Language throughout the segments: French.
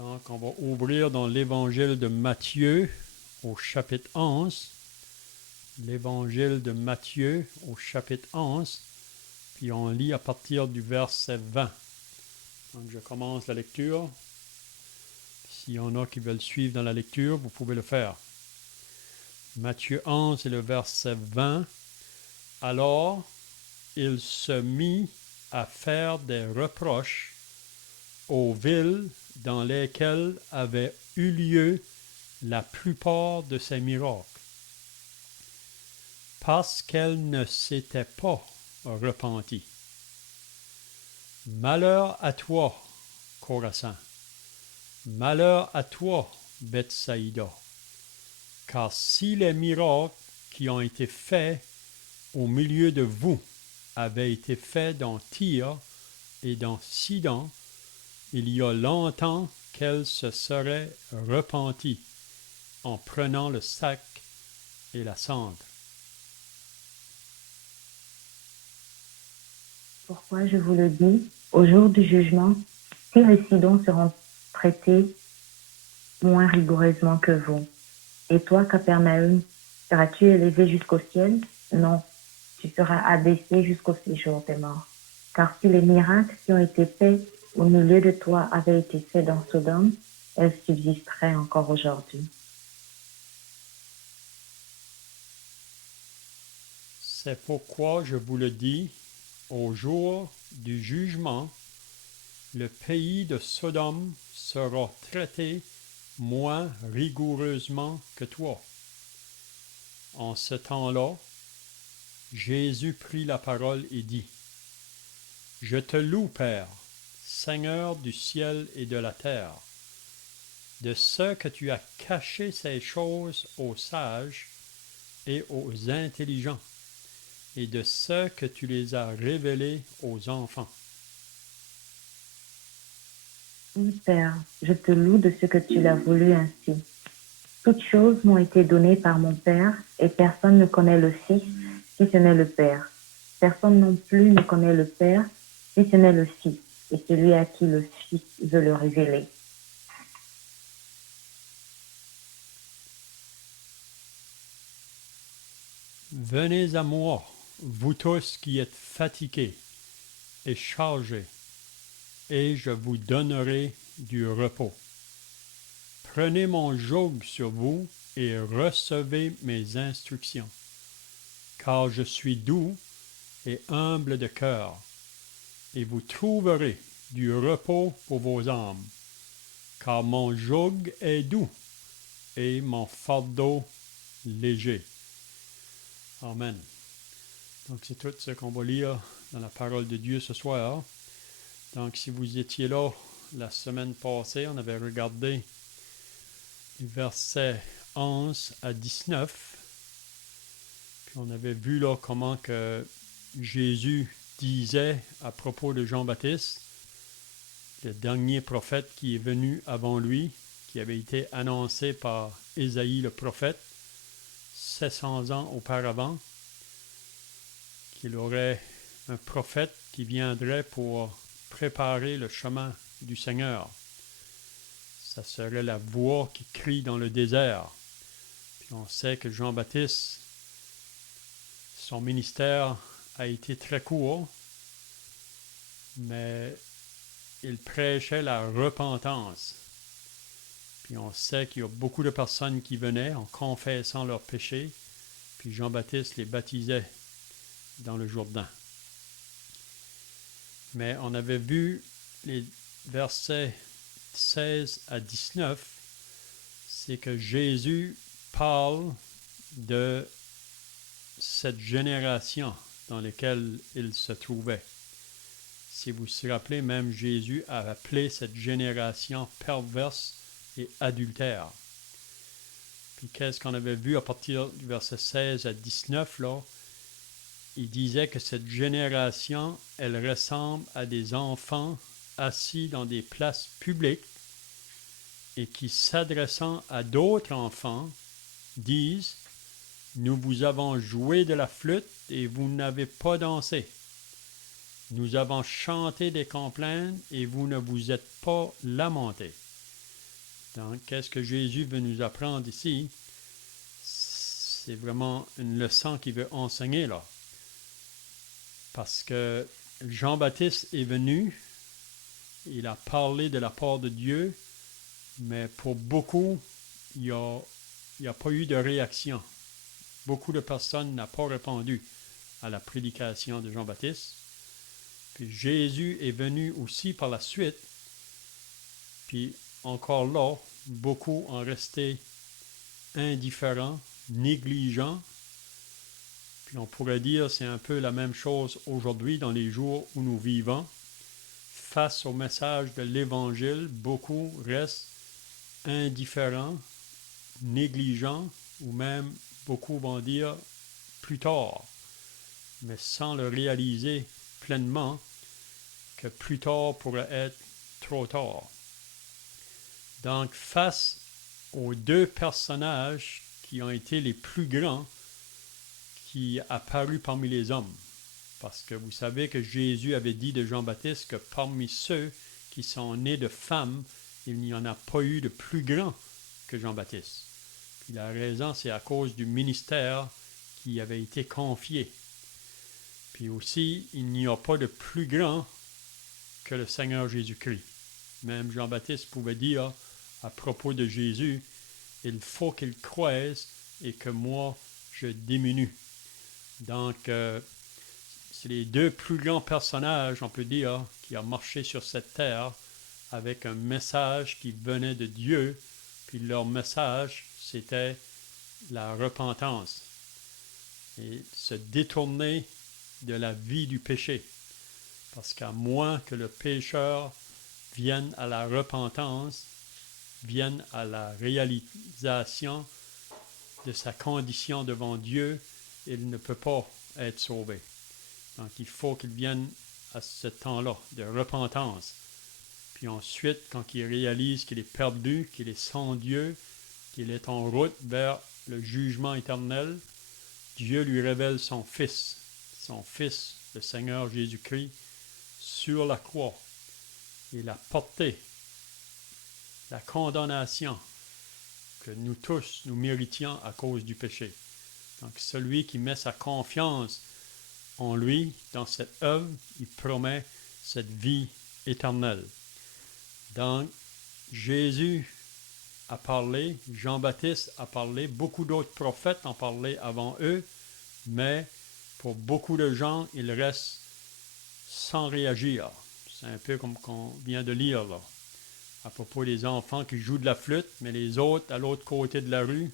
Donc, on va ouvrir dans l'Évangile de Matthieu au chapitre 11. L'Évangile de Matthieu au chapitre 11. Puis on lit à partir du verset 20. Donc, je commence la lecture. S'il y en a qui veulent suivre dans la lecture, vous pouvez le faire. Matthieu 11 et le verset 20. Alors, il se mit à faire des reproches aux villes dans lesquelles avaient eu lieu la plupart de ces miracles, parce qu'elles ne s'étaient pas repenties. Malheur à toi, Chorazin! Malheur à toi, Bethsaïda! Car si les miracles qui ont été faits au milieu de vous avaient été faits dans Tyr et dans Sidon, il y a longtemps qu'elles se seraient repenties en prenant le sac et la cendre. Pourquoi je vous le dis, au jour du jugement, Tyr et Sidon seront traités moins rigoureusement que vous. Et toi, Capernaum, seras-tu élevé jusqu'au ciel? Non, tu seras abaissé jusqu'au séjour des morts. Car si les miracles qui ont été faits au milieu de toi avaient été faits dans Sodome, elles subsisteraient encore aujourd'hui. C'est pourquoi je vous le dis, au jour du jugement, le pays de Sodome sera traité moins rigoureusement que toi. En ce temps-là, Jésus prit la parole et dit, « Je te loue, Père, Seigneur du ciel et de la terre, de ce que tu as caché ces choses aux sages et aux intelligents, et de ce que tu les as révélées aux enfants. » Oui, Père, je te loue de ce que tu l'as voulu ainsi. Toutes choses m'ont été données par mon Père, et personne ne connaît le Fils si ce n'est le Père. Personne non plus ne connaît le Père si ce n'est le Fils, et celui à qui le Fils veut le révéler. Venez à moi, vous tous qui êtes fatigués et chargés, et je vous donnerai du repos. Prenez mon joug sur vous et recevez mes instructions, car je suis doux et humble de cœur, et vous trouverez du repos pour vos âmes, car mon joug est doux et mon fardeau léger. Amen. Donc c'est tout ce qu'on va lire dans la parole de Dieu ce soir. Donc si vous étiez là la semaine passée, on avait regardé les versets 11 à 19. Puis on avait vu là comment que Jésus disait à propos de Jean-Baptiste, le dernier prophète qui est venu avant lui, qui avait été annoncé par Ésaïe le prophète 700 ans auparavant, qu'il aurait un prophète qui viendrait pour préparer le chemin du Seigneur. Ça serait la voix qui crie dans le désert. Puis on sait que Jean-Baptiste, son ministère a été très court, mais il prêchait la repentance. Puis on sait qu'il y a beaucoup de personnes qui venaient en confessant leurs péchés, puis Jean-Baptiste les baptisait dans le Jourdain. Mais on avait vu les versets 16 à 19, c'est que Jésus parle de cette génération dans laquelle il se trouvait. Si vous vous rappelez, même Jésus a appelé cette génération perverse et adultère. Puis qu'est-ce qu'on avait vu à partir du verset 16 à 19 là? Il disait que cette génération, elle ressemble à des enfants assis dans des places publiques et qui, s'adressant à d'autres enfants, disent « Nous vous avons joué de la flûte et vous n'avez pas dansé. Nous avons chanté des complaintes et vous ne vous êtes pas lamentés. Donc, qu'est-ce que Jésus veut nous apprendre ici? C'est vraiment une leçon qu'il veut enseigner là. Parce que Jean-Baptiste est venu, il a parlé de la part de Dieu, mais pour beaucoup, il n'y a pas eu de réaction. Beaucoup de personnes n'ont pas répondu à la prédication de Jean-Baptiste. Puis Jésus est venu aussi par la suite. Puis encore là, beaucoup ont resté indifférents, négligents. Puis on pourrait dire c'est un peu la même chose aujourd'hui dans les jours où nous vivons. Face au message de l'Évangile, beaucoup restent indifférents, négligents, ou même beaucoup vont dire plus tard, mais sans le réaliser pleinement que plus tard pourrait être trop tard. Donc, face aux deux personnages qui ont été les plus grands qui apparus parmi les hommes, parce que vous savez que Jésus avait dit de Jean-Baptiste que parmi ceux qui sont nés de femmes, il n'y en a pas eu de plus grand que Jean-Baptiste. Puis la raison, c'est à cause du ministère qui avait été confié. Puis aussi, il n'y a pas de plus grand que le Seigneur Jésus-Christ. Même Jean-Baptiste pouvait dire à propos de Jésus, « Il faut qu'il croise et que moi, je diminue. » Donc, c'est les deux plus grands personnages, on peut dire, qui ont marché sur cette terre avec un message qui venait de Dieu, puis leur message, c'était la repentance et se détourner de la vie du péché. Parce qu'à moins que le pécheur vienne à la repentance, vienne à la réalisation de sa condition devant Dieu, il ne peut pas être sauvé. Donc il faut qu'il vienne à ce temps-là de repentance. Puis ensuite, quand il réalise qu'il est perdu, qu'il est sans Dieu, qu'il est en route vers le jugement éternel, Dieu lui révèle son Fils, le Seigneur Jésus-Christ, sur la croix. Il a porté la condamnation que nous tous, nous méritions à cause du péché. Donc celui qui met sa confiance en lui, dans cette œuvre, il promet cette vie éternelle. Donc, Jésus a parlé, Jean-Baptiste a parlé, beaucoup d'autres prophètes ont parlé avant eux, mais pour beaucoup de gens, ils restent sans réagir. C'est un peu comme qu'on vient de lire là, à propos des enfants qui jouent de la flûte, mais les autres, à l'autre côté de la rue,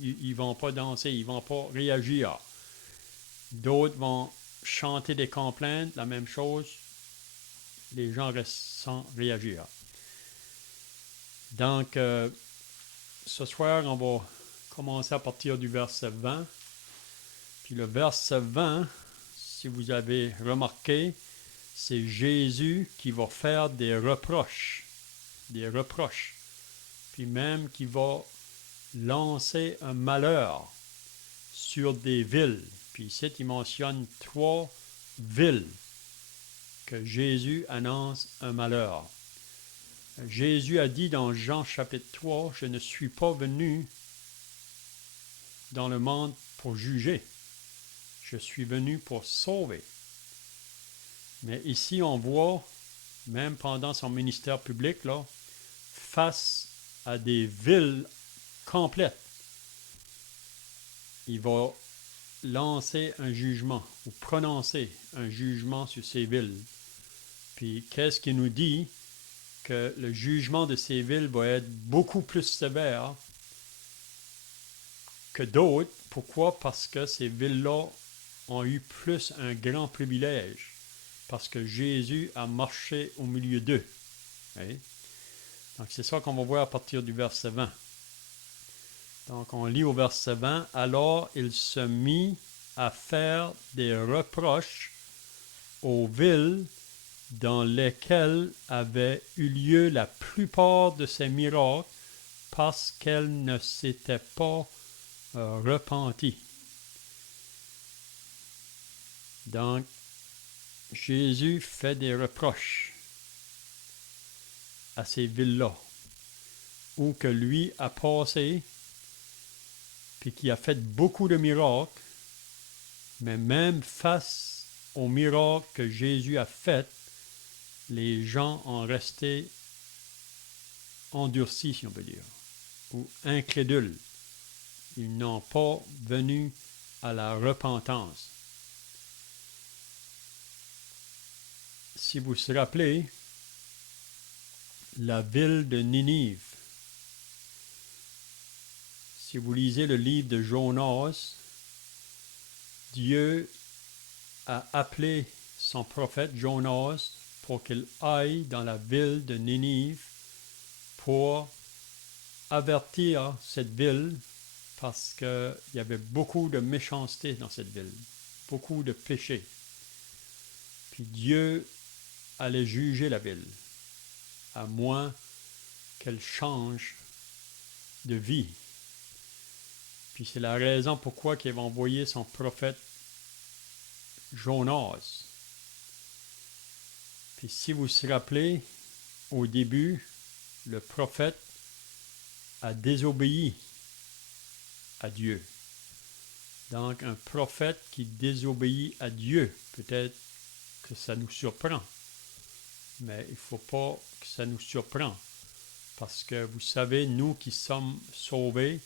ils ne vont pas danser, ils ne vont pas réagir. D'autres vont chanter des complaintes, la même chose, les gens restent sans réagir. Donc, ce soir, on va commencer à partir du verset 20. Puis le verset 20, si vous avez remarqué, c'est Jésus qui va faire des reproches, puis même qui va lancer un malheur sur des villes. Puis ici, il mentionne 3 villes que Jésus annonce un malheur. Jésus a dit dans Jean chapitre 3, « Je ne suis pas venu dans le monde pour juger, je suis venu pour sauver. » Mais ici, on voit, même pendant son ministère public, là, face à des villes complètes, il va lancer un jugement ou prononcer un jugement sur ces villes. Puis qu'est-ce qu'il nous dit? Que le jugement de ces villes va être beaucoup plus sévère que d'autres. Pourquoi? Parce que ces villes-là ont eu plus un grand privilège. Parce que Jésus a marché au milieu d'eux. Oui? Donc c'est ça qu'on va voir à partir du verset 20. Donc on lit au verset 20. « Alors il se mit à faire des reproches aux villes dans lesquelles avaient eu lieu la plupart de ces miracles parce qu'elles ne s'étaient pas repenties. » Donc, Jésus fait des reproches à ces villes-là. où que lui a passé, puis qui a fait beaucoup de miracles, mais même face aux miracles que Jésus a fait, les gens ont resté endurcis, si on peut dire, ou incrédules. Ils n'ont pas venu à la repentance. Si vous vous rappelez, la ville de Ninive, si vous lisez le livre de Jonas, Dieu a appelé son prophète Jonas pour qu'il aille dans la ville de Ninive pour avertir cette ville parce qu'il y avait beaucoup de méchanceté dans cette ville, beaucoup de péché. Puis Dieu allait juger la ville, à moins qu'elle change de vie. Puis c'est la raison pourquoi il va envoyer son prophète Jonas. Puis si vous vous rappelez, au début, le prophète a désobéi à Dieu. Donc un prophète qui désobéit à Dieu, peut-être que ça nous surprend, mais il ne faut pas que ça nous surprenne. Parce que vous savez, nous qui sommes sauvés,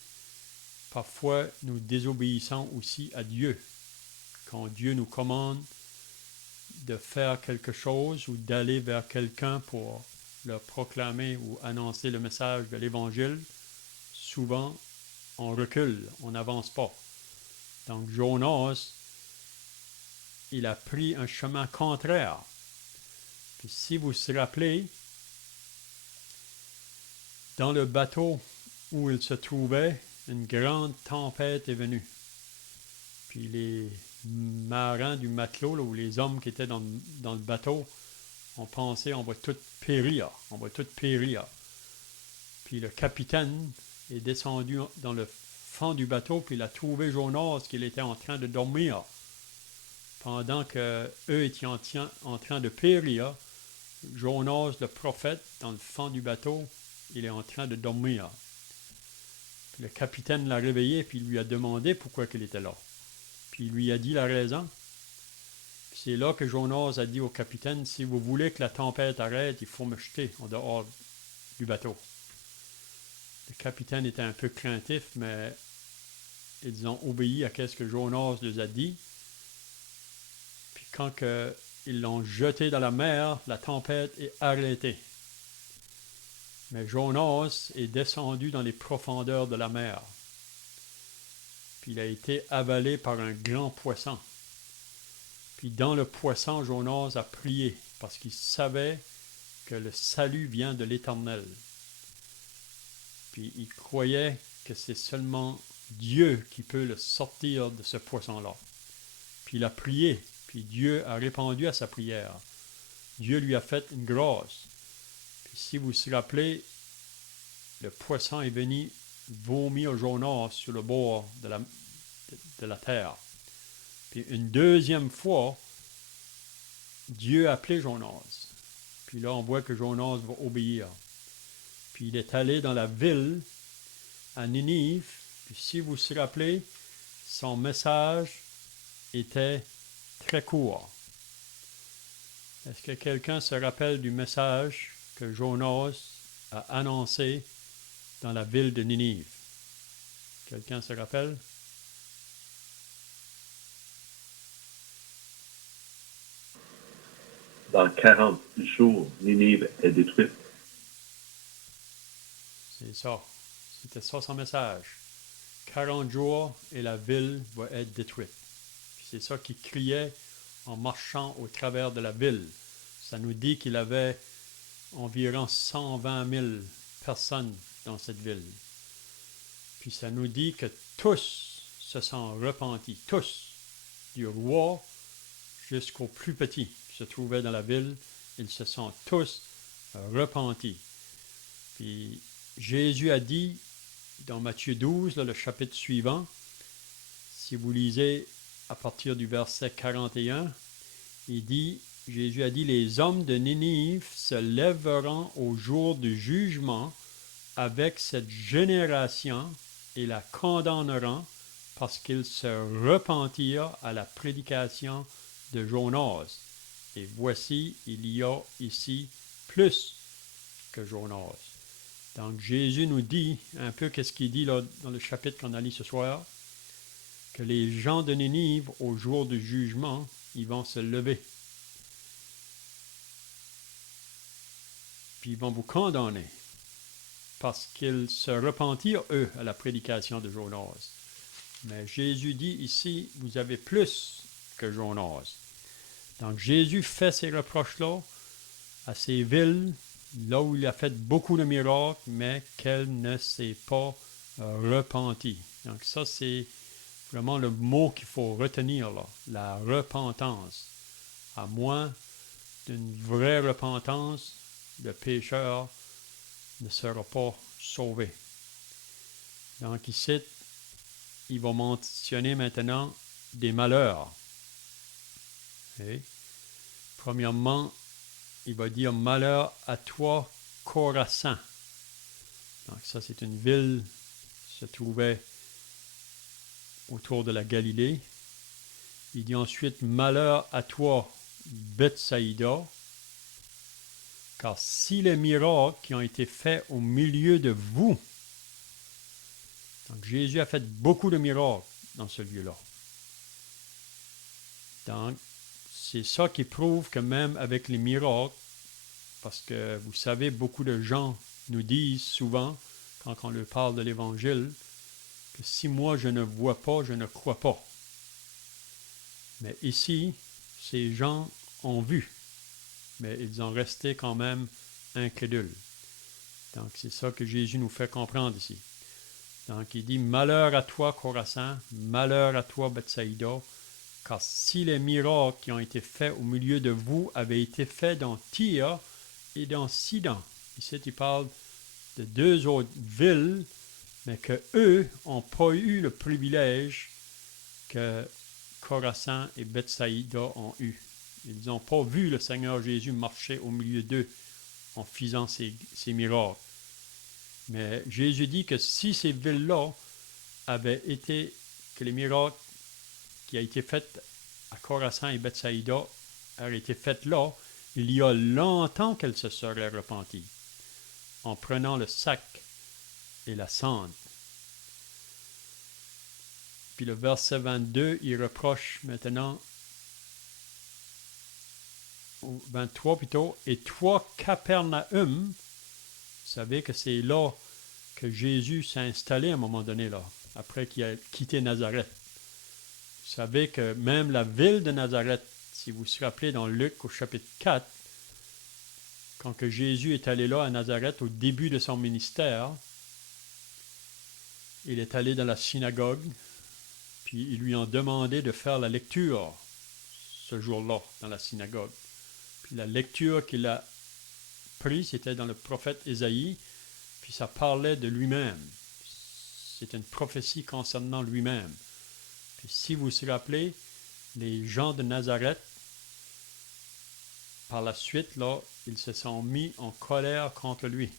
parfois nous désobéissons aussi à Dieu. Quand Dieu nous commande de faire quelque chose ou d'aller vers quelqu'un pour leur proclamer ou annoncer le message de l'Évangile, souvent on recule, on n'avance pas. Donc Jonas, il a pris un chemin contraire. Puis si vous vous rappelez, dans le bateau où il se trouvait, une grande tempête est venue. Puis les marins du matelot, là, ou les hommes qui étaient dans le bateau, ont pensé on va tous périr, on va tous périr. Puis le capitaine est descendu dans le fond du bateau, puis il a trouvé Jonas qu'il était en train de dormir. Pendant qu'eux étaient en train de périr, Jonas, le prophète, dans le fond du bateau, il est en train de dormir. Puis le capitaine l'a réveillé, puis il lui a demandé pourquoi il était là. Puis il lui a dit la raison. Puis c'est là que Jonas a dit au capitaine, si vous voulez que la tempête arrête, il faut me jeter en dehors du bateau. Le capitaine était un peu craintif, mais ils ont obéi à ce que Jonas les a dit. Puis quand ils l'ont jeté dans la mer, la tempête est arrêtée. Mais Jonas est descendu dans les profondeurs de la mer. Puis il a été avalé par un grand poisson. Puis dans le poisson, Jonas a prié parce qu'il savait que le salut vient de l'Éternel. Puis il croyait que c'est seulement Dieu qui peut le sortir de ce poisson-là. Puis il a prié, puis Dieu a répondu à sa prière. Dieu lui a fait une grâce. Puis si vous vous rappelez, le poisson est venu vomir Jonas sur le bord de la terre. Puis une deuxième fois, Dieu a appelé Jonas. Puis là, on voit que Jonas va obéir. Puis il est allé dans la ville, à Ninive. Puis si vous vous rappelez, son message était très court. Est-ce que quelqu'un se rappelle du message que Jonas a annoncé dans la ville de Ninive? Quelqu'un se rappelle? Dans 40 jours, Ninive est détruite. C'est ça. C'était ça son message. 40 jours et la ville va être détruite. Puis c'est ça qu'il criait en marchant au travers de la ville. Ça nous dit qu'il avait environ 120 000 personnes dans cette ville. Puis ça nous dit que tous se sont repentis, tous, du roi jusqu'au plus petit qui se trouvait dans la ville, ils se sont tous repentis. Puis Jésus a dit dans Matthieu 12, là, le chapitre suivant, si vous lisez à partir du verset 41, Jésus a dit, les hommes de Ninive se lèveront au jour du jugement avec cette génération et la condamneront parce qu'ils se repentirent à la prédication de Jonas. Et voici, il y a ici plus que Jonas. Donc Jésus nous dit un peu qu'est-ce qu'il dit là, dans le chapitre qu'on a lu ce soir, que les gens de Nénive, au jour du jugement, ils vont se lever. Puis ils vont vous condamner parce qu'ils se repentirent, eux, à la prédication de Jonas. Mais Jésus dit ici, vous avez plus que Jonas. Donc Jésus fait ces reproches-là à ces villes, là où il a fait beaucoup de miracles, mais qu'elle ne s'est pas repentie. Donc ça, c'est vraiment le mot qu'il faut retenir là, la repentance. À moins d'une vraie repentance, le pécheur ne sera pas sauvé. Donc ici, il va mentionner maintenant des malheurs. Et, premièrement, il va dire malheur à toi, Chorazin. Donc ça, c'est une ville qui se trouvait autour de la Galilée. Il dit ensuite malheur à toi, Bethsaïda, car si les miracles qui ont été faits au milieu de vous, donc Jésus a fait beaucoup de miracles dans ce lieu-là. Donc, c'est ça qui prouve que même avec les miracles, parce que vous savez, beaucoup de gens nous disent souvent, quand on leur parle de l'Évangile, que si moi je ne vois pas, je ne crois pas. Mais ici, ces gens ont vu, mais ils ont resté quand même incrédules. Donc, c'est ça que Jésus nous fait comprendre ici. Donc, il dit, malheur à toi, Chorazin, malheur à toi, Bethsaïda, car si les miracles qui ont été faits au milieu de vous avaient été faits dans Tyr et dans Sidon, ici, il parle de deux autres villes, mais qu'eux n'ont pas eu le privilège que Chorazin et Bethsaïda ont eu. Ils n'ont pas vu le Seigneur Jésus marcher au milieu d'eux en faisant ces miracles. Mais Jésus dit que si ces villes-là avaient été, que les miracles qui ont été faits à Chorazin et Bethsaïda auraient été faits là, il y a longtemps qu'elles se seraient repenties, en prenant le sac et la cendre. Puis le verset 22, il reproche maintenant, 23 plutôt, et toi, Capernaum, vous savez que c'est là que Jésus s'est installé à un moment donné, là, après qu'il a quitté Nazareth. Vous savez que même la ville de Nazareth, si vous vous rappelez dans Luc au chapitre 4, quand que Jésus est allé là à Nazareth au début de son ministère, il est allé dans la synagogue, puis ils lui ont demandé de faire la lecture ce jour-là dans la synagogue. Puis la lecture qu'il a prise, c'était dans le prophète Ésaïe, puis ça parlait de lui-même. C'est une prophétie concernant lui-même. Puis si vous vous rappelez, les gens de Nazareth, par la suite, là, ils se sont mis en colère contre lui.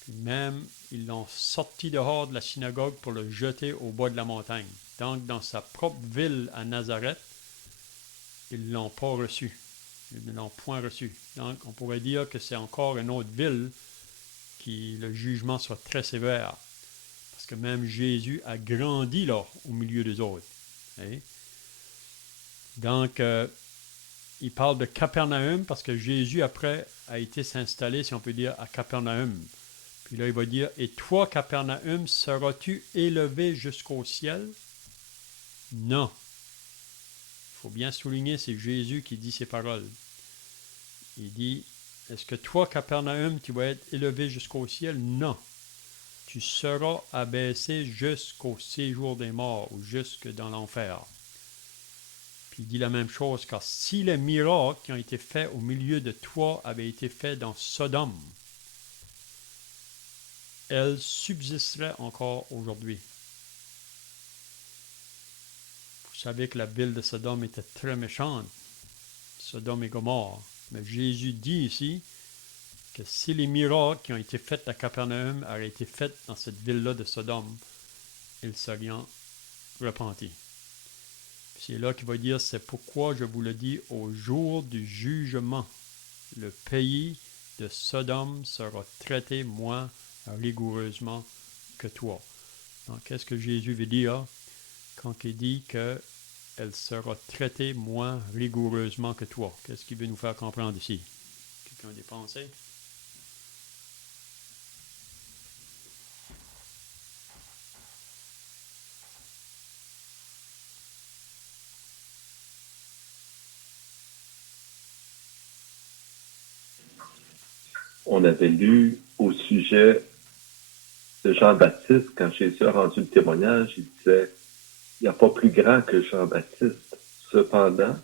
Puis même, ils l'ont sorti dehors de la synagogue pour le jeter au bas de la montagne. Donc, dans sa propre ville à Nazareth, ils ne l'ont pas reçu. Ils ne l'ont point reçu. Donc, on pourrait dire que c'est encore une autre ville qui le jugement soit très sévère. Parce que même Jésus a grandi là, au milieu des autres. Okay? Donc, il parle de Capernaum parce que Jésus, après, a été s'installer, si on peut dire, à Capernaum. Puis là, il va dire, « Et toi, Capernaum, seras-tu élevé jusqu'au ciel? » Non. Il faut bien souligner, c'est Jésus qui dit ces paroles. Il dit, « Est-ce que toi, Capernaum, tu vas être élevé jusqu'au ciel? » Non. Tu seras abaissé jusqu'au séjour des morts ou jusque dans l'enfer. Puis il dit la même chose, car si les miracles qui ont été faits au milieu de toi avaient été faits dans Sodome, elle subsisterait encore aujourd'hui. Vous savez que la ville de Sodome était très méchante, Sodome et Gomorrhe. Mais Jésus dit ici que si les miracles qui ont été faits à Capernaum auraient été faits dans cette ville-là de Sodome, ils seraient repentis. C'est là qu'il va dire, c'est pourquoi je vous le dis, au jour du jugement, le pays de Sodome sera traité moins rigoureusement que toi. Donc, qu'est-ce que Jésus veut dire quand il dit qu'elle sera traitée moins rigoureusement que toi? Qu'est-ce qu'il veut nous faire comprendre ici? Quelqu'un a des pensées? On avait lu au sujet de Jean-Baptiste, quand Jésus a rendu le témoignage, il disait, il n'y a pas plus grand que Jean-Baptiste. Cependant,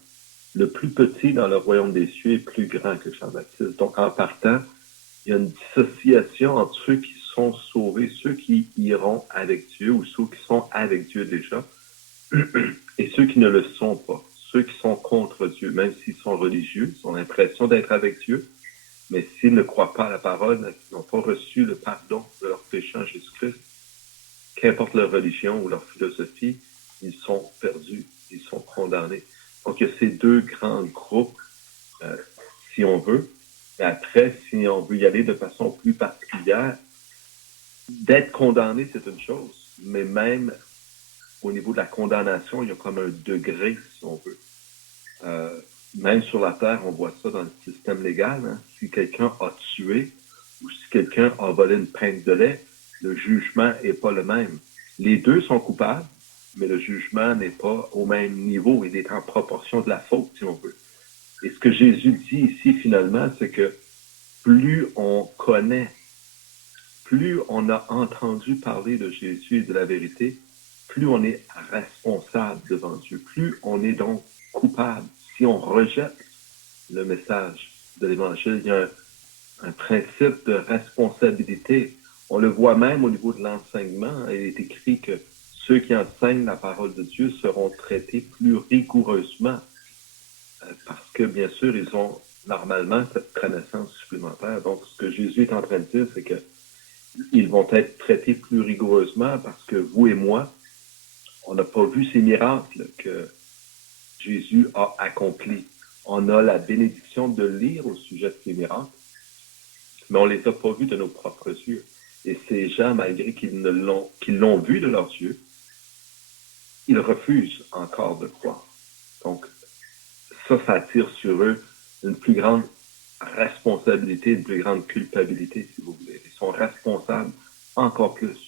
le plus petit dans le royaume des cieux est plus grand que Jean-Baptiste. Donc, en partant, il y a une dissociation entre ceux qui sont sauvés, ceux qui iront avec Dieu ou ceux qui sont avec Dieu déjà, et ceux qui ne le sont pas, ceux qui sont contre Dieu, même s'ils sont religieux, ils ont l'impression d'être avec Dieu, mais s'ils ne croient pas à la parole, s'ils n'ont pas reçu le pardon de leurs péchés en Jésus-Christ, qu'importe leur religion ou leur philosophie, ils sont perdus, ils sont condamnés. Donc, il y a ces deux grands groupes, si on veut. Et après, si on veut y aller de façon plus particulière, d'être condamné, c'est une chose, mais même au niveau de la condamnation, il y a comme un degré, si on veut. Même sur la Terre, on voit ça dans le système légal. Hein. Si quelqu'un a tué ou si quelqu'un a volé une pinte de lait, le jugement n'est pas le même. Les deux sont coupables, mais le jugement n'est pas au même niveau. Il est en proportion de la faute, si on veut. Et ce que Jésus dit ici, finalement, c'est que plus on connaît, plus on a entendu parler de Jésus et de la vérité, plus on est responsable devant Dieu, plus on est donc coupable. Si on rejette le message de l'Évangile, il y a un principe de responsabilité. On le voit même au niveau de l'enseignement. Il est écrit que ceux qui enseignent la parole de Dieu seront traités plus rigoureusement parce que, bien sûr, ils ont normalement cette connaissance supplémentaire. Donc, ce que Jésus est en train de dire, c'est qu'ils vont être traités plus rigoureusement parce que vous et moi, on n'a pas vu ces miracles que Jésus a accomplis. On a la bénédiction de lire au sujet de ces miracles, mais on ne les a pas vus de nos propres yeux. Et ces gens, malgré qu'ils l'ont vu de leurs yeux, ils refusent encore de croire. Donc, ça attire sur eux une plus grande responsabilité, une plus grande culpabilité, si vous voulez. Ils sont responsables encore plus.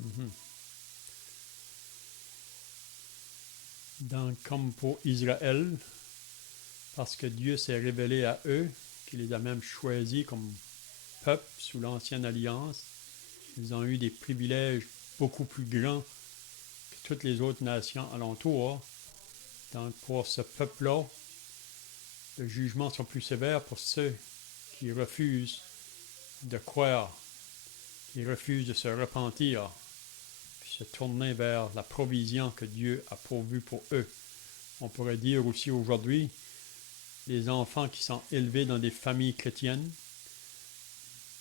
Mm-hmm. Donc, comme pour Israël, parce que Dieu s'est révélé à eux, qu'il les a même choisis comme peuple sous l'Ancienne Alliance, ils ont eu des privilèges beaucoup plus grands que toutes les autres nations alentour. Donc, pour ce peuple-là, le jugement sera plus sévère pour ceux qui refusent de croire, qui refusent de se repentir, puis se tourner vers la provision que Dieu a pourvue pour eux. On pourrait dire aussi aujourd'hui, les enfants qui sont élevés dans des familles chrétiennes,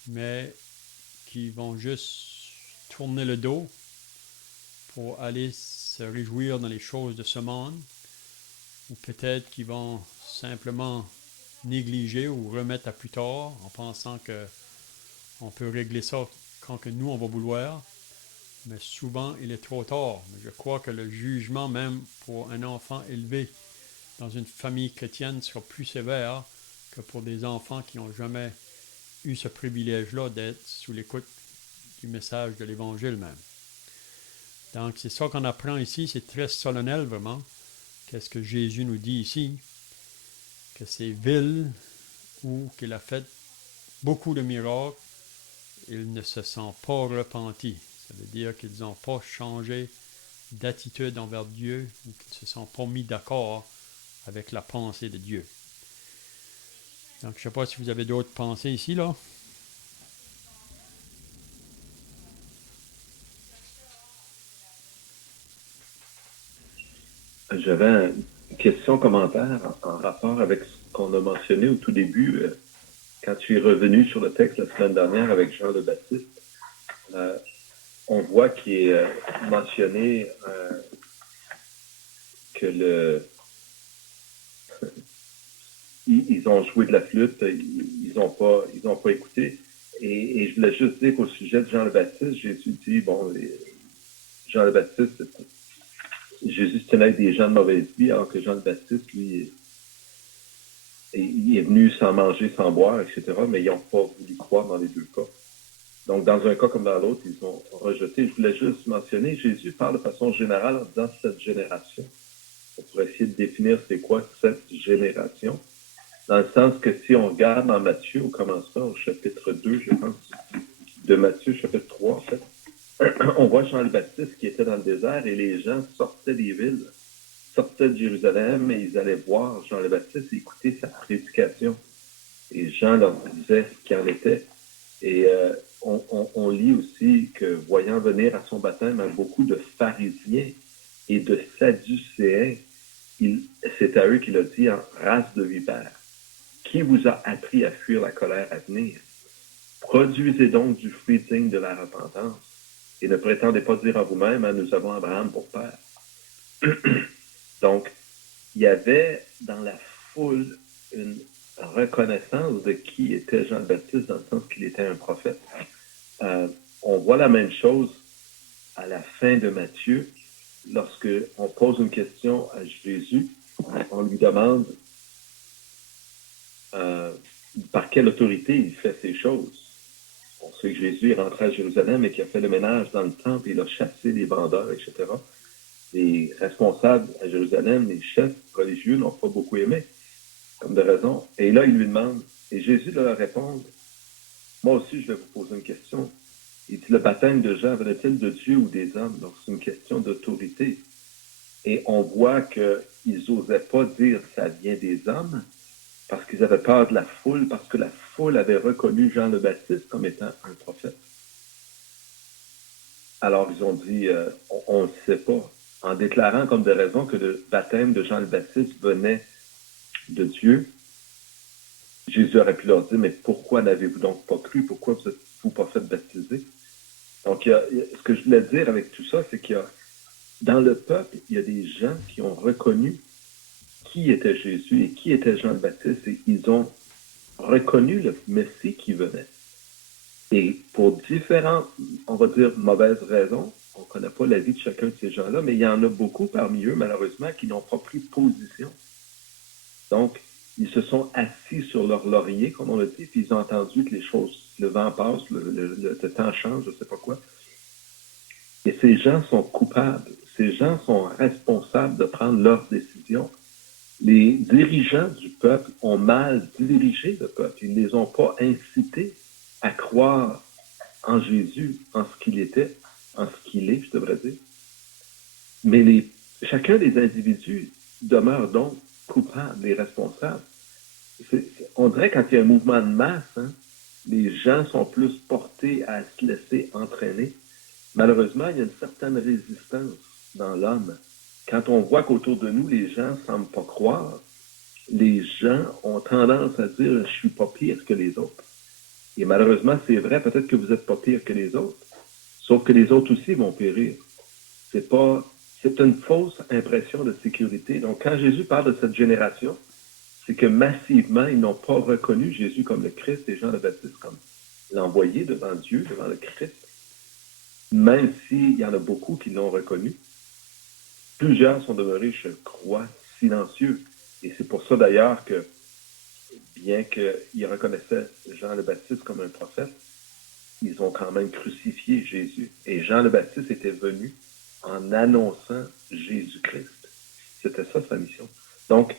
mais qui vont juste tourner le dos pour aller se réjouir dans les choses de ce monde, ou peut-être qu'ils vont simplement négliger ou remettre à plus tard en pensant qu'on peut régler ça quand que nous on va vouloir, mais souvent il est trop tard. Mais je crois que le jugement même pour un enfant élevé dans une famille chrétienne sera plus sévère que pour des enfants qui n'ont jamais eu ce privilège-là d'être sous l'écoute du message de l'Évangile même. Donc c'est ça qu'on apprend ici, c'est très solennel vraiment. Qu'est-ce que Jésus nous dit ici? Que ces villes où il a fait beaucoup de miracles, ils ne se sont pas repentis. Ça veut dire qu'ils n'ont pas changé d'attitude envers Dieu ou qu'ils ne se sont pas mis d'accord avec la pensée de Dieu. Donc, je ne sais pas si vous avez d'autres pensées ici, là. J'avais une question, commentaire en rapport avec qu'on a mentionné au tout début, quand tu es revenu sur le texte la semaine dernière avec Jean le Baptiste, on voit qu'il est mentionné que ils ont joué de la flûte, ils ont pas écouté. Et je voulais juste dire qu'au sujet de Jean le Baptiste, Jésus dit, bon, Jean le Baptiste, Jésus tenait avec des gens de mauvaise vie, alors que Jean le Baptiste, lui, il est venu sans manger, sans boire, etc., mais ils n'ont pas voulu croire dans les deux cas. Donc, dans un cas comme dans l'autre, ils ont rejeté. Je voulais juste mentionner, Jésus parle de façon générale en disant cette génération. On pourrait essayer de définir c'est quoi cette génération. Dans le sens que si on regarde dans Matthieu, au commencement, au chapitre 2, je pense, de Matthieu, chapitre 3, en fait, on voit Jean le Baptiste qui était dans le désert et les gens sortaient des villes, sortaient de Jérusalem et ils allaient voir Jean le Baptiste et écouter sa prédication. Et Jean leur disait ce qu'il en était. Et on lit aussi que, voyant venir à son baptême beaucoup de pharisiens et de sadducéens, c'est à eux qu'il a dit en race de vipères. Qui vous a appris à fuir la colère à venir? Produisez donc du fruit digne de la repentance et ne prétendez pas dire en vous-même, nous avons Abraham pour père. Donc, il y avait dans la foule une reconnaissance de qui était Jean le Baptiste dans le sens qu'il était un prophète. On voit la même chose à la fin de Matthieu, lorsque on pose une question à Jésus, on lui demande par quelle autorité il fait ces choses. On sait que Jésus est rentré à Jérusalem et qu'il a fait le ménage dans le temple, il a chassé les vendeurs, etc. Les responsables à Jérusalem, les chefs religieux n'ont pas beaucoup aimé, comme de raison. Et là, il lui demande, et Jésus leur répond, moi aussi, je vais vous poser une question. Il dit, le baptême de Jean venait-il de Dieu ou des hommes? Donc, c'est une question d'autorité. Et on voit qu'ils n'osaient pas dire ça vient des hommes, parce qu'ils avaient peur de la foule, parce que la foule avait reconnu Jean le Baptiste comme étant un prophète. Alors, ils ont dit, on ne sait pas, en déclarant comme de raison que le baptême de Jean le Baptiste venait de Dieu. Jésus aurait pu leur dire, mais pourquoi n'avez-vous donc pas cru? Pourquoi vous n'êtes-vous pas fait baptiser? Donc, ce que je voulais dire avec tout ça, c'est qu'il y a, dans le peuple, il y a des gens qui ont reconnu qui était Jésus et qui était Jean le Baptiste, et ils ont reconnu le Messie qui venait. Et pour différentes, on va dire, mauvaises raisons, on ne connaît pas la vie de chacun de ces gens-là, mais il y en a beaucoup parmi eux, malheureusement, qui n'ont pas pris position. Donc, ils se sont assis sur leur laurier, comme on le dit, puis ils ont entendu que les choses, le vent passe, le temps change, je ne sais pas quoi. Et ces gens sont coupables. Ces gens sont responsables de prendre leurs décisions. Les dirigeants du peuple ont mal dirigé le peuple. Ils ne les ont pas incités à croire en Jésus, en ce qu'il était, en ce qu'il est, je devrais dire. Mais chacun des individus demeure donc coupable et responsable. On dirait quand il y a un mouvement de masse, les gens sont plus portés à se laisser entraîner. Malheureusement, il y a une certaine résistance dans l'homme. Quand on voit qu'autour de nous, les gens ne semblent pas croire, les gens ont tendance à dire « je suis pas pire que les autres ». Et malheureusement, c'est vrai, peut-être que vous n'êtes pas pire que les autres, sauf que les autres aussi vont périr. C'est une fausse impression de sécurité. Donc, quand Jésus parle de cette génération, c'est que massivement, ils n'ont pas reconnu Jésus comme le Christ et Jean le Baptiste comme l'envoyé devant Dieu, devant le Christ. Même s'il y en a beaucoup qui l'ont reconnu, plusieurs sont demeurés, je crois, silencieux. Et c'est pour ça d'ailleurs que, bien qu'ils reconnaissaient Jean le Baptiste comme un prophète, ils ont quand même crucifié Jésus. Et Jean le Baptiste était venu en annonçant Jésus-Christ. C'était ça sa mission. Donc,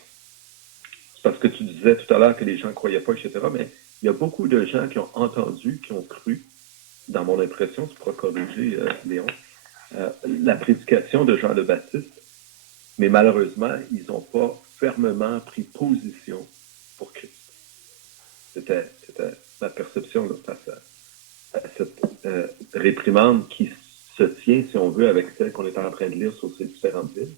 c'est parce que tu disais tout à l'heure que les gens ne croyaient pas, etc., mais il y a beaucoup de gens qui ont entendu, qui ont cru, dans mon impression, tu pourras corriger, Léon, la prédication de Jean le Baptiste, mais malheureusement, ils n'ont pas fermement pris position pour Christ. C'était ma perception là, face à cette réprimande qui se tient, si on veut, avec celle qu'on est en train de lire sur ces différentes villes.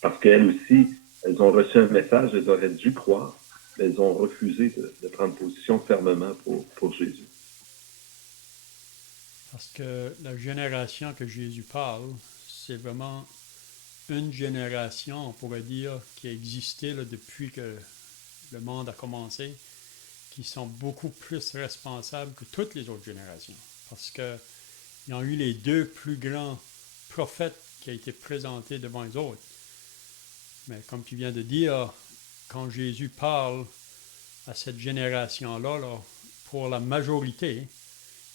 Parce qu'elles aussi, elles ont reçu un message, elles auraient dû croire, mais ils ont refusé de prendre position fermement pour Jésus. Parce que la génération que Jésus parle, c'est vraiment une génération, on pourrait dire, qui a existé là, depuis que le monde a commencé, qui sont beaucoup plus responsables que toutes les autres générations. Parce qu'ils ont eu les deux plus grands prophètes qui ont été présentés devant les autres. Mais comme tu viens de dire, quand Jésus parle à cette génération-là, là, pour la majorité,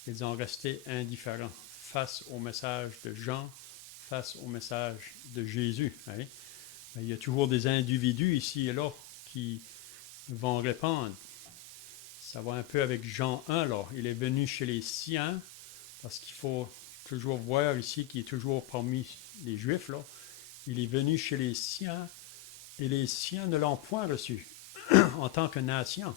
ils ont resté indifférents face au message de Jean, face au message de Jésus. Hein? Mais il y a toujours des individus ici et là qui vont répondre. Ça va un peu avec Jean 1, là. Il est venu chez les siens, parce qu'il faut toujours voir ici qu'il est toujours parmi les Juifs, là. Il est venu chez les siens, et les siens ne l'ont point reçu en tant que nation.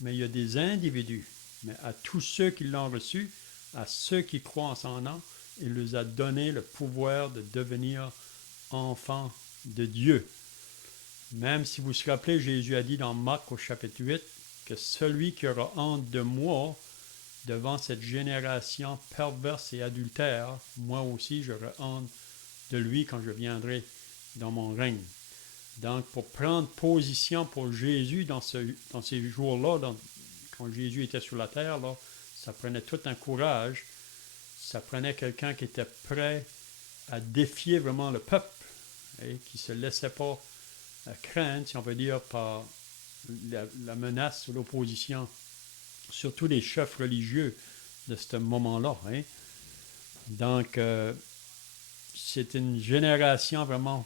Mais il y a des individus. Mais à tous ceux qui l'ont reçu, à ceux qui croient en son nom, il leur a donné le pouvoir de devenir enfants de Dieu. Même si vous vous rappelez, Jésus a dit dans Marc au chapitre 8 que celui qui aura honte de moi devant cette génération perverse et adultère, moi aussi j'aurai honte de lui quand je viendrai dans mon règne. Donc, pour prendre position pour Jésus dans ces jours-là, quand Jésus était sur la terre, là, ça prenait tout un courage. Ça prenait quelqu'un qui était prêt à défier vraiment le peuple et qui ne se laissait pas craindre, si on veut dire, par la menace ou l'opposition, surtout les chefs religieux de ce moment-là. Hein. Donc, c'est une génération vraiment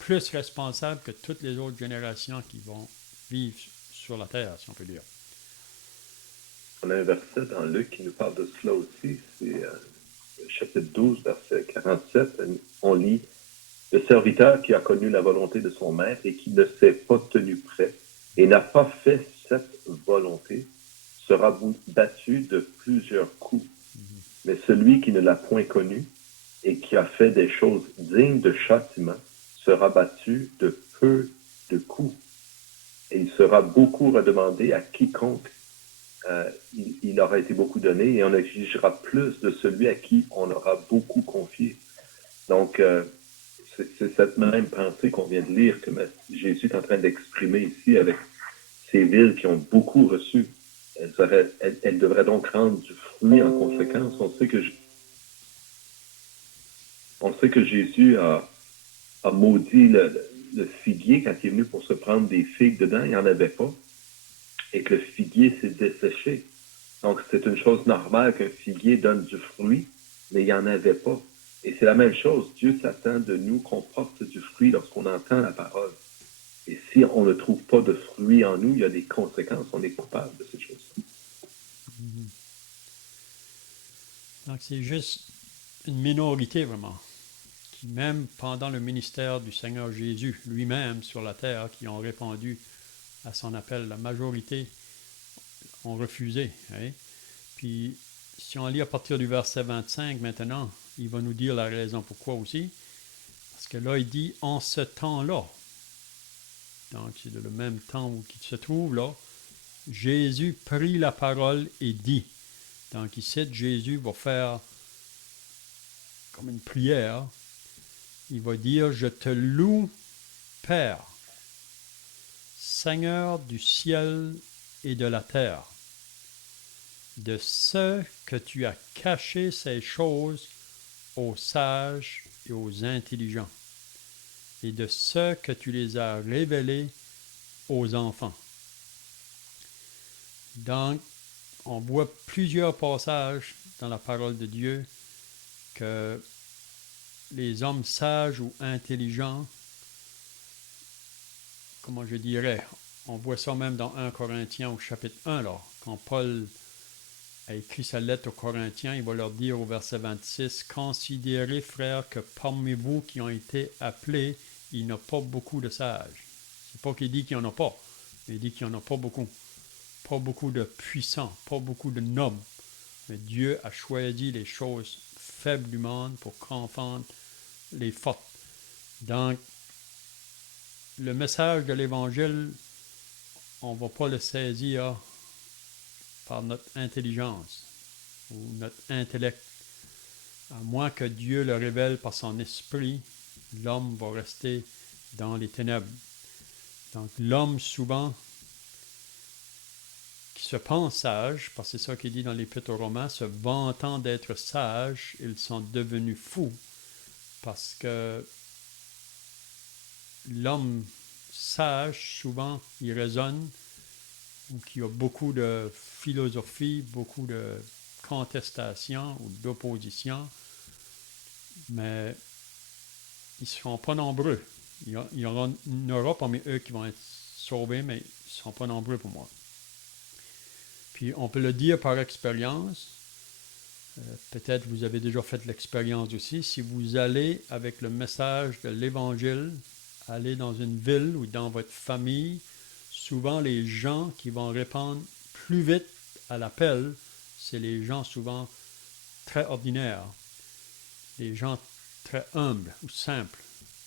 plus responsable que toutes les autres générations qui vont vivre sur la terre, si on peut dire. On a un verset dans Luc qui nous parle de cela aussi, c'est chapitre 12, verset 47. On lit « Le serviteur qui a connu la volonté de son maître et qui ne s'est pas tenu prêt et n'a pas fait cette volonté sera battu de plusieurs coups. Mais celui qui ne l'a point connu et qui a fait des choses dignes de châtiment sera battu de peu de coups. Et il sera beaucoup redemandé à quiconque il aura été beaucoup donné et on exigera plus de celui à qui on aura beaucoup confié. » Donc, c'est cette même pensée qu'on vient de lire que Jésus est en train d'exprimer ici avec ces villes qui ont beaucoup reçu. Elles devraient donc rendre du fruit en conséquence. On sait que Jésus a maudit le figuier quand il est venu pour se prendre des figues dedans, il n'y en avait pas. Et que le figuier s'est desséché. Donc, c'est une chose normale qu'un figuier donne du fruit, mais il n'y en avait pas. Et c'est la même chose. Dieu s'attend de nous qu'on porte du fruit lorsqu'on entend la parole. Et si on ne trouve pas de fruit en nous, il y a des conséquences. On est coupable de ces choses. Donc, c'est juste une minorité, vraiment, qui même pendant le ministère du Seigneur Jésus lui-même sur la terre, qui ont répondu à son appel, la majorité ont refusé. Hein? Puis, si on lit à partir du verset 25 maintenant, il va nous dire la raison pourquoi aussi. Parce que là, il dit « en ce temps-là ». Donc, c'est le même temps où il se trouve là. Jésus prit la parole et dit. Donc, ici, Jésus va faire comme une prière. Il va dire « Je te loue, Père, Seigneur du ciel et de la terre, de ce que tu as caché ces choses aux sages et aux intelligents, et de ce que tu les as révélées aux enfants. » Donc, on voit plusieurs passages dans la parole de Dieu que les hommes sages ou intelligents, comment je dirais, on voit ça même dans 1 Corinthiens au chapitre 1, là, quand Paul a écrit sa lettre aux Corinthiens, il va leur dire au verset 26, « Considérez, frères, que parmi vous qui ont été appelés, il n'y a pas beaucoup de sages. » C'est pas qu'il dit qu'il n'y en a pas, mais il dit qu'il n'y en a pas beaucoup. Pas beaucoup de puissants, pas beaucoup de nobles. Mais Dieu a choisi les choses faibles du monde pour confondre les fortes. Donc, le message de l'Évangile, on ne va pas le saisir par notre intelligence ou notre intellect. À moins que Dieu le révèle par son esprit, l'homme va rester dans les ténèbres. Donc l'homme souvent qui se pense sage, parce que c'est ça qu'il dit dans l'Épître aux Romains, se vantant d'être sages, ils sont devenus fous, parce que l'homme sage, souvent, il raisonne, ou qui a beaucoup de philosophie, beaucoup de contestation ou d'opposition, mais ils ne seront pas nombreux. Il y en aura parmi eux qui vont être sauvés, mais ils ne seront pas nombreux pour moi. Puis on peut le dire par expérience, peut-être vous avez déjà fait l'expérience aussi, si vous allez avec le message de l'Évangile, aller dans une ville ou dans votre famille, souvent les gens qui vont répondre plus vite à l'appel, c'est les gens souvent très ordinaires, les gens très humbles ou simples.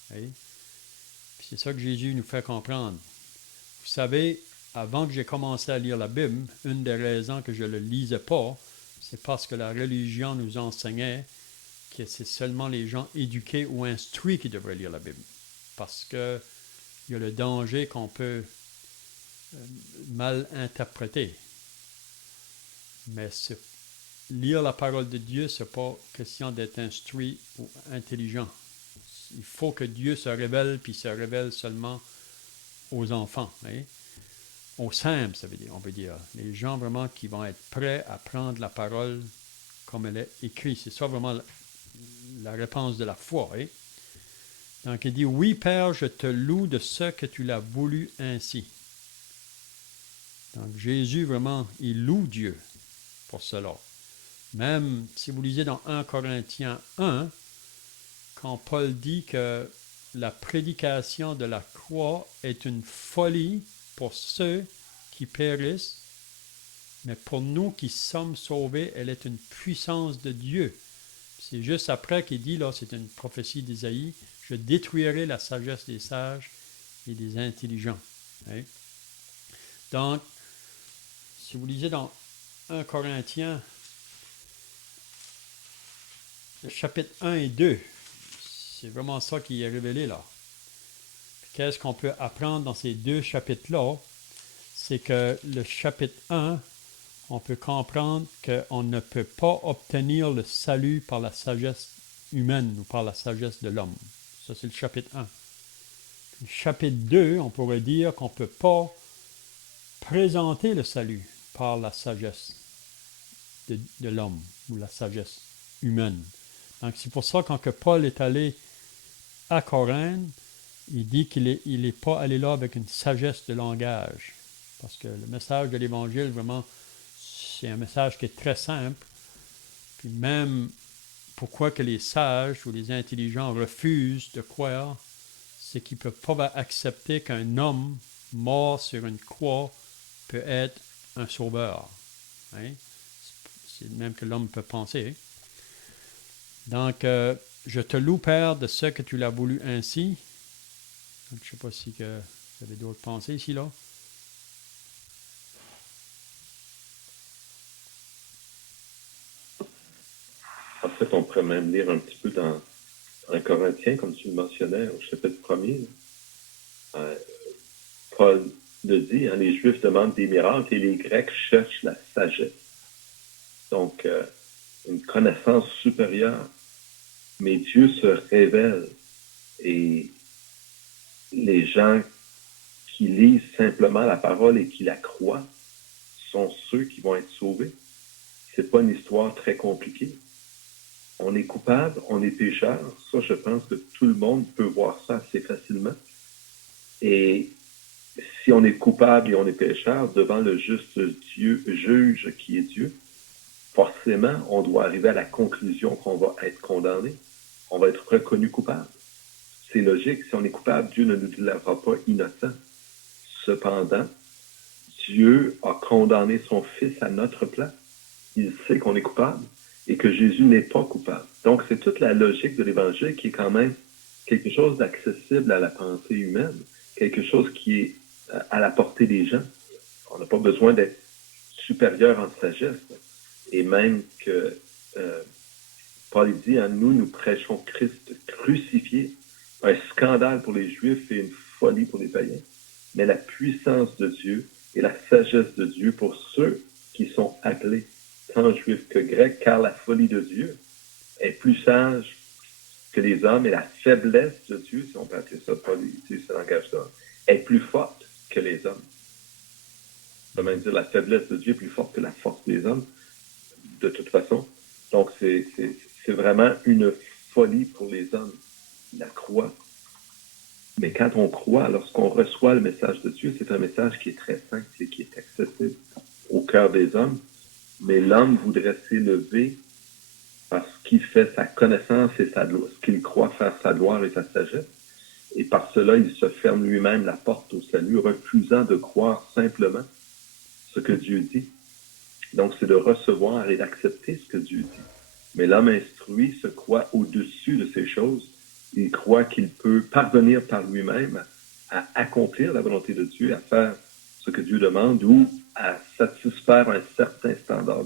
Puis c'est ça que Jésus nous fait comprendre. Vous savez, avant que j'ai commencé à lire la Bible, une des raisons que je ne le lisais pas, c'est parce que la religion nous enseignait que c'est seulement les gens éduqués ou instruits qui devraient lire la Bible. Parce qu'il y a le danger qu'on peut mal interpréter. Mais lire la parole de Dieu, ce n'est pas question d'être instruit ou intelligent. Il faut que Dieu se révèle, puis se révèle seulement aux enfants. Aux simples, ça veut dire, on veut dire. Les gens vraiment qui vont être prêts à prendre la parole comme elle est écrite. C'est ça vraiment la réponse de la foi. Donc il dit, oui Père, je te loue de ce que tu l'as voulu ainsi. Donc Jésus vraiment, il loue Dieu pour cela. Même si vous lisez dans 1 Corinthiens 1, quand Paul dit que la prédication de la croix est une folie pour ceux qui périssent, mais pour nous qui sommes sauvés, elle est une puissance de Dieu. C'est juste après qu'il dit, là, c'est une prophétie d'Ésaïe, je détruirai la sagesse des sages et des intelligents. Donc, si vous lisez dans 1 Corinthiens, le chapitre 1 et 2, c'est vraiment ça qui est révélé là. Qu'est-ce qu'on peut apprendre dans ces deux chapitres-là? C'est que le chapitre 1, on peut comprendre qu'on ne peut pas obtenir le salut par la sagesse humaine ou par la sagesse de l'homme. Ça, c'est le chapitre 1. Le chapitre 2, on pourrait dire qu'on ne peut pas présenter le salut par la sagesse de l'homme ou la sagesse humaine. Donc, c'est pour ça que quand Paul est allé à Corinthe, il dit qu'il n'est pas allé là avec une sagesse de langage. Parce que le message de l'Évangile, vraiment, c'est un message qui est très simple. Puis même, pourquoi que les sages ou les intelligents refusent de croire, c'est qu'ils ne peuvent pas accepter qu'un homme mort sur une croix peut être un sauveur. C'est même que l'homme peut penser. Donc, je te loue, Père, de ce que tu l'as voulu ainsi. Donc, je ne sais pas si vous avez d'autres pensées ici, là. En fait, on pourrait même lire un petit peu dans 1 Corinthiens, comme tu le mentionnais, au chapitre 1er. Paul le dit, les Juifs demandent des miracles et les Grecs cherchent la sagesse. Donc, une connaissance supérieure. Mais Dieu se révèle et les gens qui lisent simplement la parole et qui la croient sont ceux qui vont être sauvés. C'est pas une histoire très compliquée. On est coupable, on est pécheur. Ça, je pense que tout le monde peut voir ça assez facilement. Et si on est coupable et on est pécheur devant le juste Dieu, juge qui est Dieu, forcément, on doit arriver à la conclusion qu'on va être condamné. On va être reconnu coupable. C'est logique. Si on est coupable, Dieu ne nous déclarera pas innocent. Cependant, Dieu a condamné son Fils à notre place. Il sait qu'on est coupable et que Jésus n'est pas coupable. Donc, c'est toute la logique de l'Évangile qui est quand même quelque chose d'accessible à la pensée humaine, quelque chose qui est à la portée des gens. On n'a pas besoin d'être supérieur en sagesse. Et même que Paul dit, hein, nous prêchons Christ crucifié, un scandale pour les Juifs et une folie pour les païens, mais la puissance de Dieu et la sagesse de Dieu pour ceux qui sont appelés, tant juifs que grecs, car la folie de Dieu est plus sage que les hommes et la faiblesse de Dieu, si on peut appeler ça, Paul utilise ce langage-là, est plus forte que les hommes. Ça veut même dire la faiblesse de Dieu est plus forte que la force des hommes, de toute façon. Donc, c'est vraiment une folie pour les hommes, la croix. Mais quand on croit, lorsqu'on reçoit le message de Dieu, c'est un message qui est très simple et qui est accessible au cœur des hommes. Mais l'homme voudrait s'élever parce qu'il fait sa connaissance et sa gloire, ce qu'il croit faire sa gloire et sa sagesse. Et par cela, il se ferme lui-même la porte au salut, refusant de croire simplement ce que Dieu dit. Donc, c'est de recevoir et d'accepter ce que Dieu dit. Mais l'homme instruit se croit au-dessus de ces choses. Il croit qu'il peut parvenir par lui-même à accomplir la volonté de Dieu, à faire ce que Dieu demande ou à satisfaire un certain standard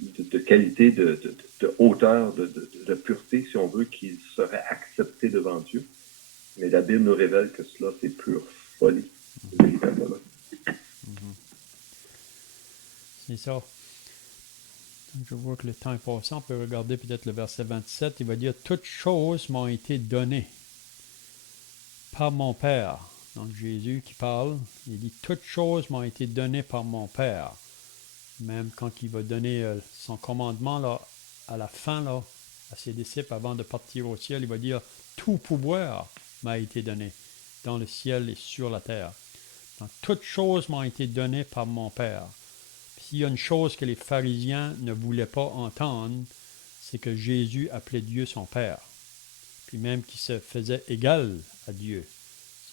de qualité, de hauteur, de pureté, si on veut, qu'il serait accepté devant Dieu. Mais la Bible nous révèle que cela, c'est pure folie, véritablement. C'est ça. Donc, je vois que le temps est passé. On peut regarder peut-être le verset 27. Il va dire « Toutes choses m'ont été données par mon Père. » Donc, Jésus qui parle, il dit « Toutes choses m'ont été données par mon Père. » Même quand il va donner son commandement là, à la fin là, à ses disciples avant de partir au ciel, il va dire « Tout pouvoir m'a été donné dans le ciel et sur la terre. » Donc, toutes choses m'ont été données par mon Père. S'il y a une chose que les pharisiens ne voulaient pas entendre, c'est que Jésus appelait Dieu son Père, puis même qu'il se faisait égal à Dieu.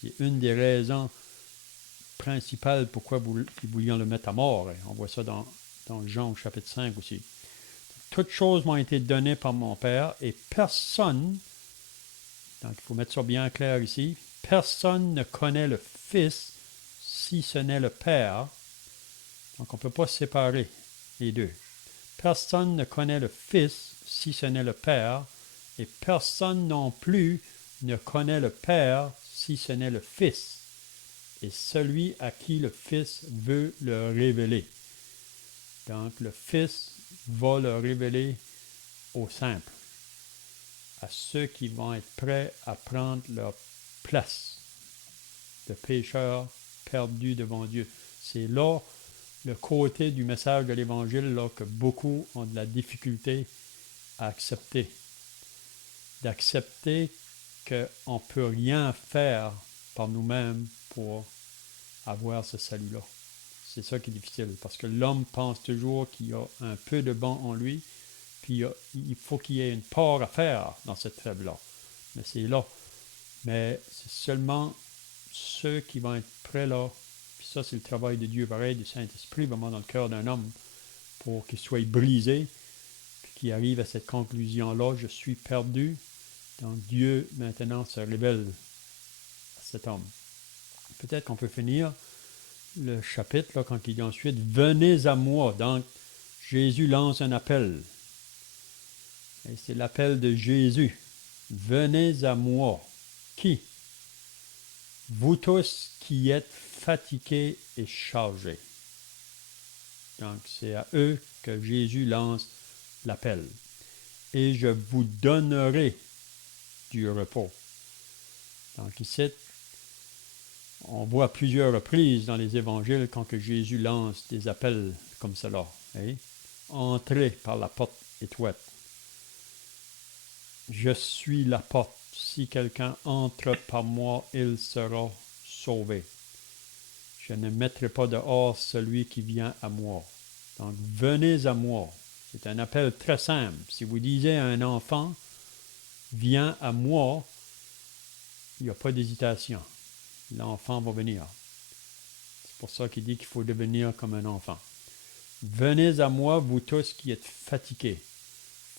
C'est une des raisons principales pourquoi ils voulions le mettre à mort. On voit ça dans Jean au chapitre 5 aussi. Toutes choses m'ont été données par mon Père et personne, donc il faut mettre ça bien clair ici, personne ne connaît le Fils si ce n'est le Père. Donc, on ne peut pas séparer les deux. Personne ne connaît le Fils si ce n'est le Père, et personne non plus ne connaît le Père si ce n'est le Fils, et celui à qui le Fils veut le révéler. Donc, le Fils va le révéler aux simples, à ceux qui vont être prêts à prendre leur place de pécheurs perdus devant Dieu. C'est là le côté du message de l'Évangile là, que beaucoup ont de la difficulté à accepter. D'accepter qu'on ne peut rien faire par nous-mêmes pour avoir ce salut-là. C'est ça qui est difficile, parce que l'homme pense toujours qu'il y a un peu de bon en lui, puis il faut qu'il y ait une part à faire dans cette trêve-là. Mais c'est là. Mais c'est seulement ceux qui vont être prêts là. Puis ça, c'est le travail de Dieu, pareil, du Saint-Esprit, vraiment dans le cœur d'un homme, pour qu'il soit brisé, puis qu'il arrive à cette conclusion-là, je suis perdu. Donc Dieu, maintenant, se révèle à cet homme. Peut-être qu'on peut finir le chapitre, là, quand il dit ensuite, « Venez à moi ». Donc, Jésus lance un appel. Et c'est l'appel de Jésus. « Venez à moi ». Qui? Vous tous qui êtes fatigués et chargés. Donc, c'est à eux que Jésus lance l'appel. Et je vous donnerai du repos. Donc, ici, on voit à plusieurs reprises dans les évangiles quand que Jésus lance des appels comme cela. Hein? Entrez par la porte étroite. Je suis la porte. Si quelqu'un entre par moi, il sera sauvé. Je ne mettrai pas dehors celui qui vient à moi. Donc, venez à moi. C'est un appel très simple. Si vous disiez à un enfant, viens à moi, il n'y a pas d'hésitation. L'enfant va venir. C'est pour ça qu'il dit qu'il faut devenir comme un enfant. Venez à moi, vous tous qui êtes fatigués.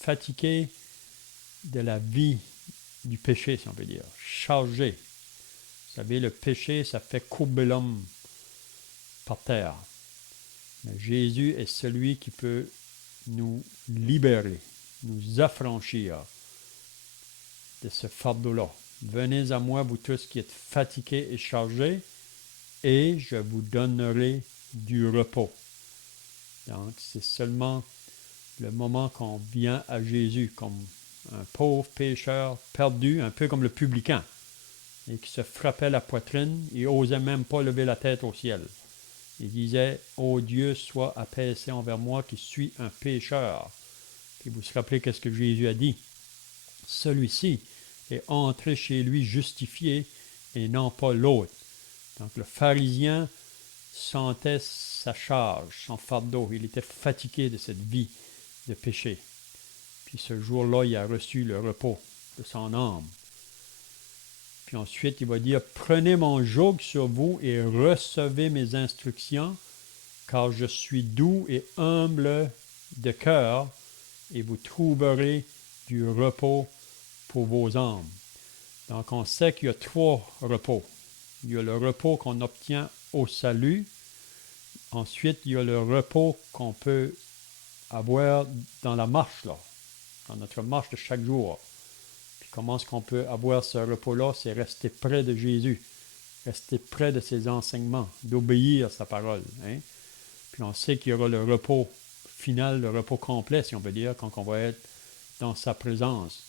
Fatigués de la vie du péché, si on peut dire. Chargés. Vous savez, le péché, ça fait courber l'homme. par terre. Mais Jésus est celui qui peut nous libérer, nous affranchir de ce fardeau-là. Venez à moi, vous tous qui êtes fatigués et chargés, et je vous donnerai du repos. Donc, c'est seulement le moment qu'on vient à Jésus comme un pauvre pécheur perdu, un peu comme le publicain, et qui se frappait la poitrine, il n'osait même pas lever la tête au ciel. Il disait, « Ô Dieu, sois apaisé envers moi qui suis un pécheur. » Puis vous vous rappelez qu'est-ce que Jésus a dit? Celui-ci est entré chez lui justifié et non pas l'autre. Donc le pharisien sentait sa charge, son fardeau. Il était fatigué de cette vie de péché. Puis ce jour-là, il a reçu le repos de son âme. Puis ensuite, il va dire, « Prenez mon joug sur vous et recevez mes instructions, car je suis doux et humble de cœur, et vous trouverez du repos pour vos âmes. » Donc, on sait qu'il y a 3 repos. Il y a le repos qu'on obtient au salut. Ensuite, il y a le repos qu'on peut avoir dans la marche, là, dans notre marche de chaque jour. Puis comment est-ce qu'on peut avoir ce repos-là? C'est rester près de Jésus, rester près de ses enseignements, d'obéir à sa parole. Hein? Puis on sait qu'il y aura le repos final, le repos complet, si on veut dire, quand on va être dans sa présence.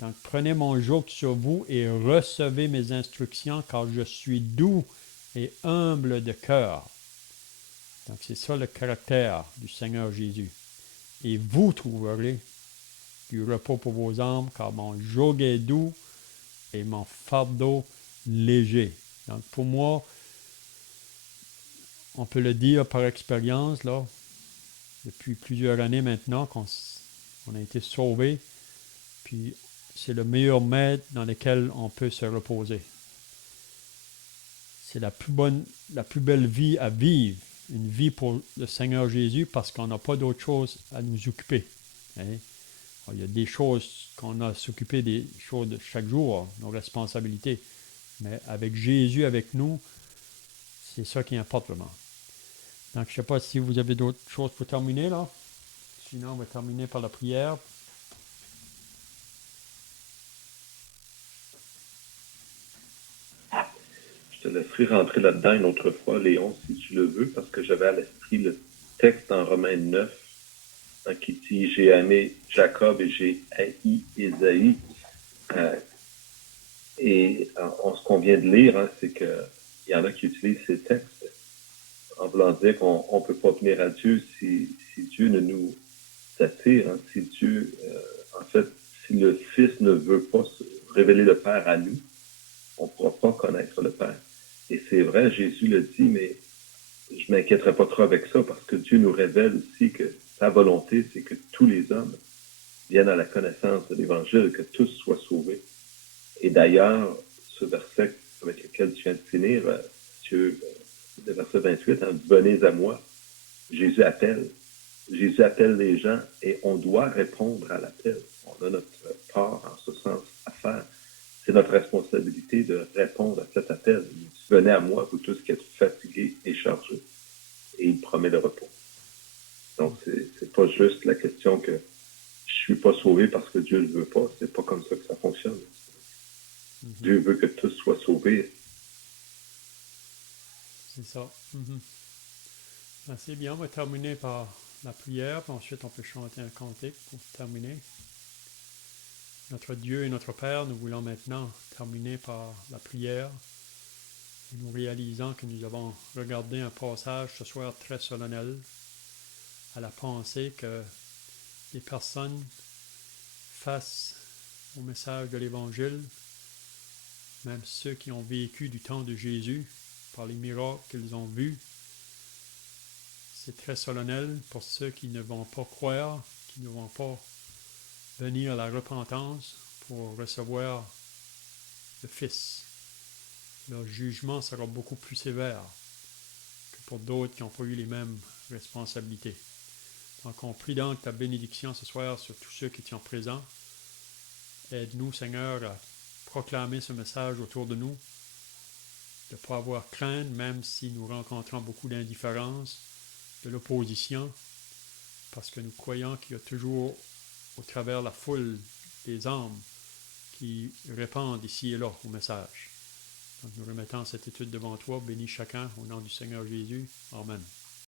Donc, prenez mon joug sur vous et recevez mes instructions, car je suis doux et humble de cœur. Donc, c'est ça le caractère du Seigneur Jésus. Et vous trouverez du repos pour vos âmes, car mon joug est doux et mon fardeau léger. Donc, pour moi, on peut le dire par expérience, là, depuis plusieurs années maintenant, qu'on a été sauvés, puis c'est le meilleur maître dans lequel on peut se reposer. C'est la plus belle vie à vivre, une vie pour le Seigneur Jésus, parce qu'on n'a pas d'autre chose à nous occuper. Hein? Alors, il y a des choses qu'on a à s'occuper des choses de chaque jour, nos responsabilités. Mais avec Jésus avec nous, c'est ça qui importe vraiment. Donc, je ne sais pas si vous avez d'autres choses pour terminer, là. Sinon, on va terminer par la prière. Je te laisserai rentrer là-dedans une autre fois, Léon, si tu le veux, parce que j'avais à l'esprit le texte en Romains 9 qui dit « J'ai aimé Jacob et j'ai haï Ésaïe ». Ce qu'on vient de lire, hein, c'est qu'il y en a qui utilisent ces textes en voulant dire qu'on ne peut pas venir à Dieu si Dieu ne nous attire. Hein, si Dieu, en fait, si le Fils ne veut pas révéler le Père à nous, on ne pourra pas connaître le Père. Et c'est vrai, Jésus le dit, mais je ne m'inquiéterai pas trop avec ça parce que Dieu nous révèle aussi que sa volonté, c'est que tous les hommes viennent à la connaissance de l'Évangile, que tous soient sauvés. Et d'ailleurs, ce verset avec lequel tu viens de finir, Dieu, le verset 28, hein, « Venez à moi », Jésus appelle. Jésus appelle les gens et on doit répondre à l'appel. On a notre part en ce sens à faire. C'est notre responsabilité de répondre à cet appel. Venez à moi, vous tous qui êtes fatigués et chargés. Et il promet le repos. Donc, c'est pas juste la question que je suis pas sauvé parce que Dieu ne le veut pas. C'est pas comme ça que ça fonctionne. Dieu veut que tous soient sauvés. C'est ça. Ben, c'est bien, on va terminer par la prière, puis ensuite on peut chanter un cantique pour terminer. Notre Dieu et notre Père, nous voulons maintenant terminer par la prière. Nous réalisons que nous avons regardé un passage ce soir très solennel à la pensée que les personnes face au message de l'Évangile, même ceux qui ont vécu du temps de Jésus, par les miracles qu'ils ont vus, c'est très solennel pour ceux qui ne vont pas croire, qui ne vont pas venir à la repentance pour recevoir le Fils. Leur jugement sera beaucoup plus sévère que pour d'autres qui n'ont pas eu les mêmes responsabilités. Donc, on prie donc ta bénédiction ce soir sur tous ceux qui sont présents. Aide-nous, Seigneur, à proclamer ce message autour de nous de ne pas avoir crainte, même si nous rencontrons beaucoup d'indifférence, de l'opposition, parce que nous croyons qu'il y a toujours, au travers la foule des âmes, qui répondent ici et là au message. Donc nous remettons cette étude devant toi. Bénis chacun au nom du Seigneur Jésus. Amen.